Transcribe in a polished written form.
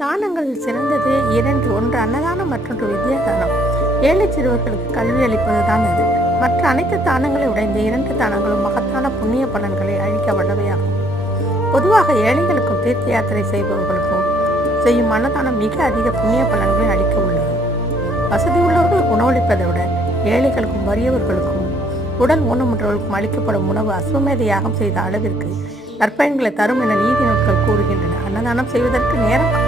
தானங்களில் சிறந்தது இரண்டு. ஒன்று அன்னதானம், மற்றொன்று வித்யாதானம். ஏழை சிறுவர்களுக்கு கல்வி அளிப்பது தான் அது. மற்ற அனைத்து தானங்களை உடைந்த இரண்டு தானங்களும் மகத்தான புண்ணிய பலன்களை அழிக்க வல்லவையாகும். பொதுவாக ஏழைகளுக்கும் தீர்த்த யாத்திரை செய்பவர்களுக்கும் செய்யும் அன்னதானம் மிக அதிக புண்ணிய பலன்களை அளிக்க உள்ளது. வசதி உள்ளவர்களுக்கு உணவளிப்பதை விட ஏழைகளுக்கும் வறியவர்களுக்கும் உடல் ஊனமுற்றவர்களுக்கும் அளிக்கப்படும் உணவு அஸ்வமேத யாகம் செய்த அளவிற்கு நற்பயன்களை தரும் என நீதி நூல்கள் கூறுகின்றன. அன்னதானம் செய்வதற்கு நேரம்